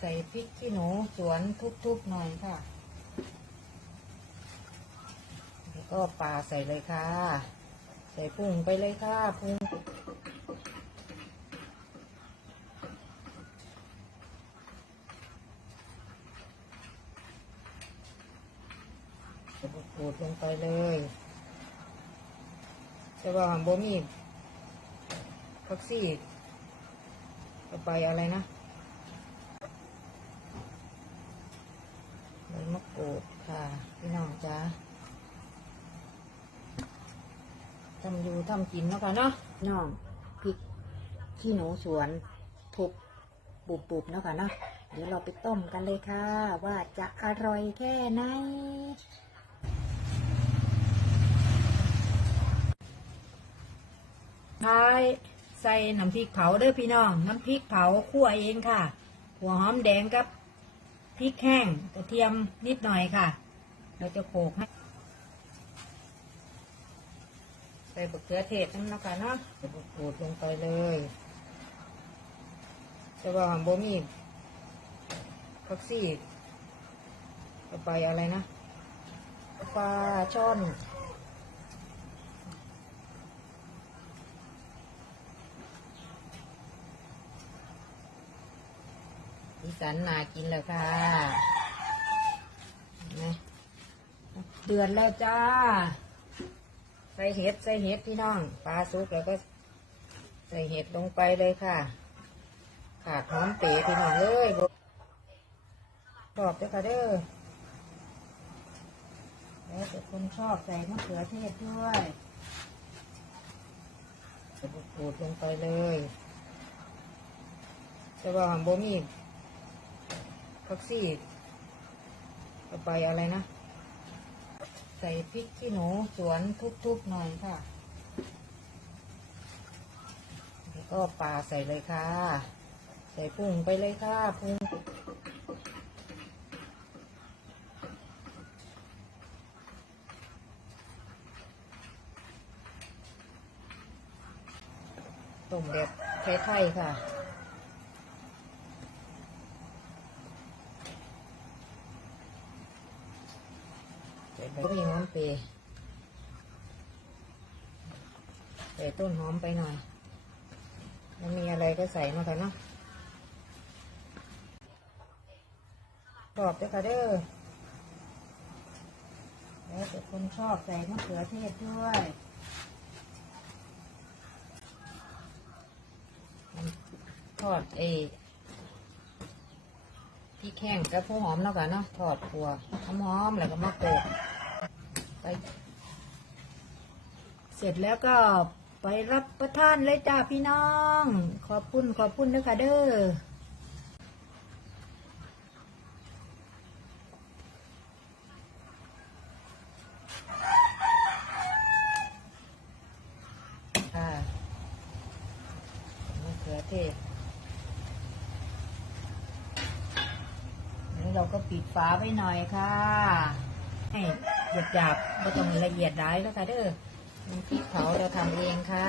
ใส่พริกขี้หนูสวนทุบๆหน่อยค่ะ แล้วก็ปลาใส่เลยค่ะ ใส่พุงไปเลยค่ะพุงขูดลงไปเลยแต่ว่าโบมีพักซี่ไปอะไรนะ ใบมะกรูดค่ะพี่น้องจ้าทำอยู่ทำกินเนาะค่ะเนาะน้องพริกขี้หนูสวนทุบปุบปุบๆเนาะค่ะเนาะเดี๋ยวเราไปต้มกันเลยค่ะ ว่าจะอร่อยแค่ไหนท้ายใส่น้ำพริกเผาเด้อพี่น้อง น้ำพริกเผาคั่วเองค่ะ หัวหอมแดงกับ พริกแห้งกระเทียมนิดหน่อยค่ะ เราจะโขลกให้ใส่บะเขือเทศนั่นะคะเนาะจะบะกูดลงไปเลยจะว่าโบมีพักซี่ต่อไปอะไรนะปลาช่อน อีสันนากินแล้วค่ะเห็นไหมเดือดแล้วจ้า ใส่เห็ดใส่เห็ดพี่น้อง ปลาสุกแล้วก็ ใส่เห็ดลงไปเลยค่ะ ขาดหอมเป๋พี่น้องเลยบ่ชอบเด้อค่ะเด้อ แล้วแต่คนชอบใส่มะเขือเทศด้วยใส่บุกรูดลงไปเลยแต่ว่าโบมี พักซี่ต่อไปอะไรนะ ใส่พริกขี้หนูสวนทุบๆหน่อยค่ะ แล้วก็ปลาใส่เลยค่ะ ใส่พุงไปเลยค่ะพุงต้มแบบไทยๆค่ะ ใส่ใบมะหอมเปรย์ใส่ต้นหอมไปหน่อยแล้วมีอะไรก็ใส่มาค่ะเนาะชอบด้อค่ะเด้อ แล้วแต่คนชอบใส่มะเขือเทศด้วยทอดเอพริกแห้งกับพวกหอมแล้วกันเนาะทอดขัวหอมหอมแล้วก็มะกรูด ไป เสร็จแล้วก็ไปรับประทานเลยจ้าพี่น้อง ขอบคุณขอบคุณนะคะเด้อค่ะมะเขือเทศนี้เราก็ปิดฝาไว้หน่อยค่ะให้ หยาบหยาบๆไม่ต้องละเอียดร้ายแล้วค่ะเด้อน้ำพริกเผาเราทำเองค่ะ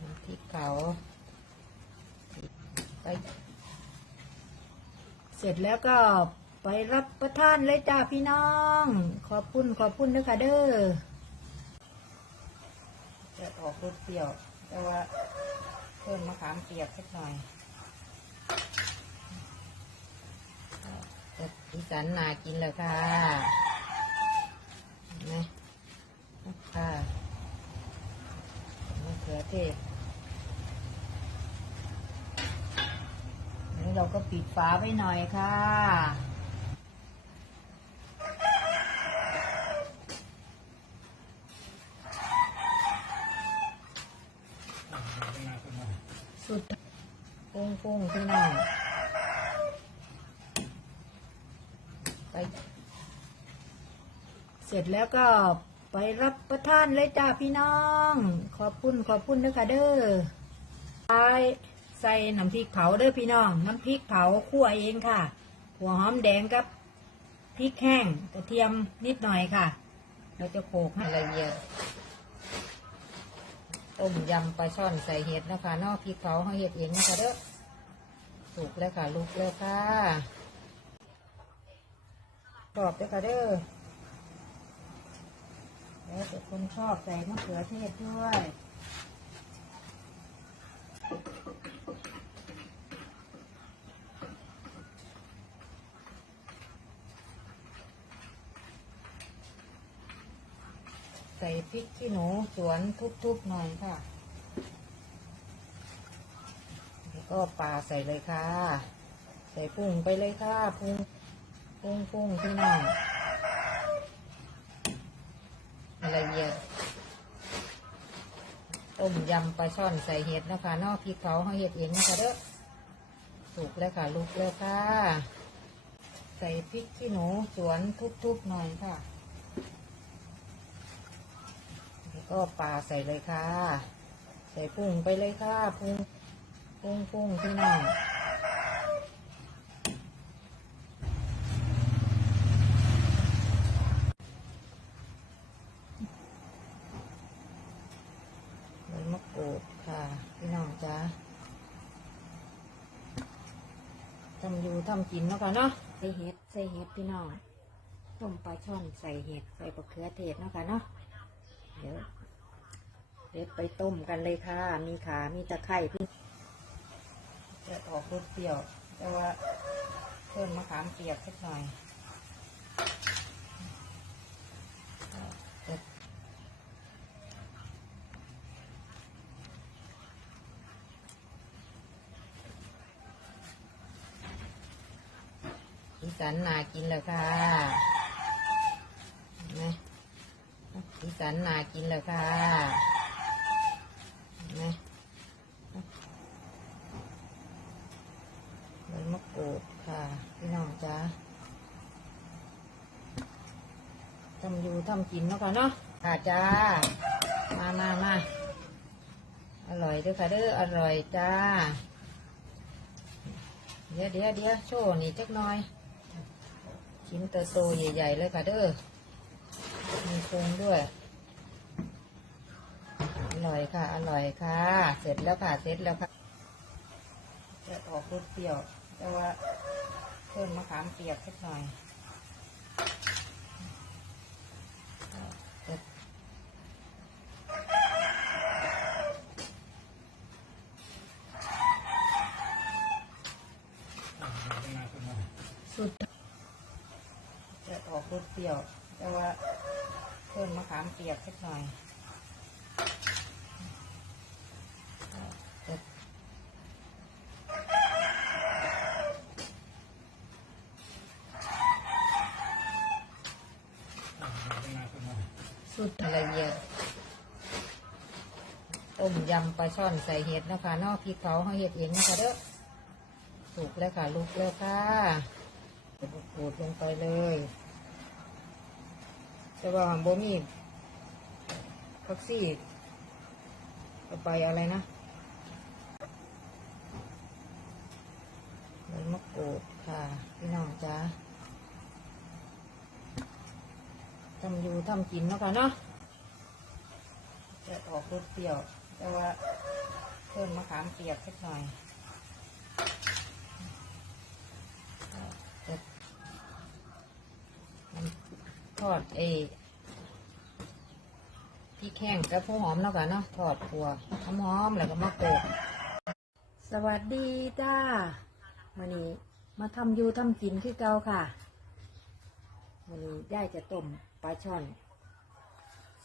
น้ำพริกเผาไปเสร็จแล้วก็ไปรับประทานเลยจ้าพี่น้อง ขอบคุณขอบคุณนะคะเด้อจะออกรสเปรี้ยว แต่ว่าเพิ่มมะขามเปียกสักหน่อย อีสันนากินแล้วค่ะนไหมค่ะมะเขือเทศนี้เราก็ปิดฝาไว้หน่อยค่ะสุดปุ้งปุ้งๆพี่น้อง ไป เสร็จแล้วก็ไปรับประทานเลยจ้าพี่น้อง ขอบคุณขอบคุณนะคะเด้อไปใส่น้ำพริกเผาเด้อพี่น้อง น้ำพริกเผาคั่วเองค่ะ หัวหอมแดงกับพริกแห้งกระเทียมนิดหน่อยค่ะ เราจะโขลกให้ละเอียดต้มยำปลาช่อนใส่เห็ดนะคะนอกพริกเผาเขาเห็ดเองนะคะเด้อสุกแล้วค่ะ ลุกแล้วค่ะ กรอบด้วยค่ะเด้อแล้วแต่คนชอบใส่มะเขือเทศด้วยใส่พริกขี้หนูสวนทุบๆหน่อยค่ะ แล้วก็ปลาใส่เลยค่ะ ใส่กุ้งไปเลยค่ะพุง พุงพุงพี่น้องอะไรเยอะต้มยำปลาช่อนใส่เห็ดนะคะนอกพริกเขาเขาเห็ดเองนะคะเด้อสุกแล้วค่ะ ลุกแล้วค่ะ ใส่พริกขี้หนูสวนทุบๆหน่อยค่ะแล้วก็ปลาใส่เลยค่ะ ใส่กุ้งไปเลยค่ะพุงพุงพุงพี่น้องใบมะกรูดค่ะ พี่น้องจ้า ทำกินเนาะค่ะเนาะใส่เห็ดใส่เห็ดพี่น้องต้มปลาช่อนใส่เห็ดใส่ปลาเขือเทศเนาะค่ะเนาะเดี๋ยวเดี๋ยวไปต้มกันเลยค่ะ มีขา มีตะไคร้พี่จะออกรสเปรี้ยว แต่ว่าเพิ่มมะขามเปียกสักหน่อย สันนากินแล้วค่ะนไหมอีสานนากินแล้วค่ะนไหมใบมะกรูดค่ะ พี่น้องจ้าทำอยู่ทำกินเนาะค่ะเนาะค่ะจ้า มามามาอร่อยด้อค่ะเด้ออร่อยจ้า เดี๋ยวเดี๋ยวเดี๋ยวโชว์นี่จักหน่อย ชิ้นโตๆใหญ่ ๆ เลยค่ะเด้อ มีโครงด้วย อร่อยค่ะ อร่อยค่ะ เสร็จแล้วค่ะเสร็จแล้วค่ะ จะออกรสเปรี้ยว แต่ว่าเพิ่มมะขามเปียกสักหน่อยสุด รสเปรี้ยว แต่ว่าเพิ่มมะขามเปียกสักหน่อยสุดละเอียดต้มยำปลาช่อนใส่เห็ดนะคะนอกพริกเขาเขาเห็ดเองนะคะเด้อสุกแล้วค่ะ ลุกแล้วค่ะขูดลงไปเลย แต่ว่าของโบมีพักซี่เอไปอะไรนะใบมะกรูดค่ะ พี่น้องจ้าทำอยู่ทำกินเนาะค่ะเนาะจะออกรสเปรี้ยว แต่ว่าเพิ่มมะขามเปียกสักหน่อย ทอดเอพี่แข้งกับผู้หอมเนาะกันเนาะทอดปัวหอมหอมแล้วก็มะกรูดสวัสดีจ้าวันนี้มาทำอยูทำกินคือเก่าค่ะวันนี้ย่ายจะต้มปลาช่อน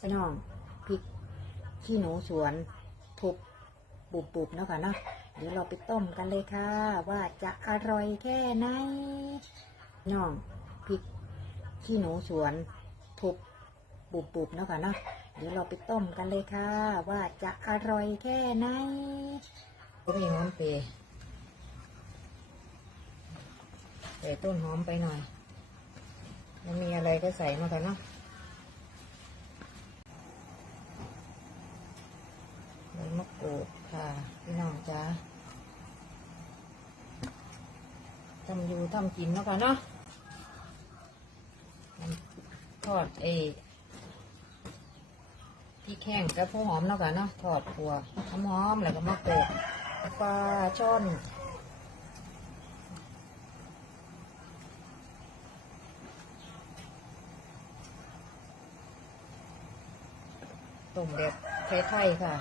สนองพริกขี้หนูสวนทุบบุบๆเนาะค่ะเนาะเดี๋ยวเราไปต้มกันเลยค่ะ ว่าจะอร่อยแค่ไหนน้องพริก ขี้หนูสวนทุบบุบๆเนาะค่ะเนาะเดี๋ยวเราไปต้มกันเลยค่ะ ว่าจะอร่อยแค่ไหนก็มีหอมเปรย์ใส่ต้นหอมไปหน่อยแล้วมีอะไรก็ใส่มากันเนาะใบมะกรูดค่ะพี่น้องจ้าทำอยู่ทำกินเนาะค่ะเนาะ ทอดเอที่แข้งกับผู้หอมแล้วกันเนาะทอดผัวหอมหอมแล้วก็มะกรูดปลาช่อนตุ่มเด็ดไทยๆค่ะ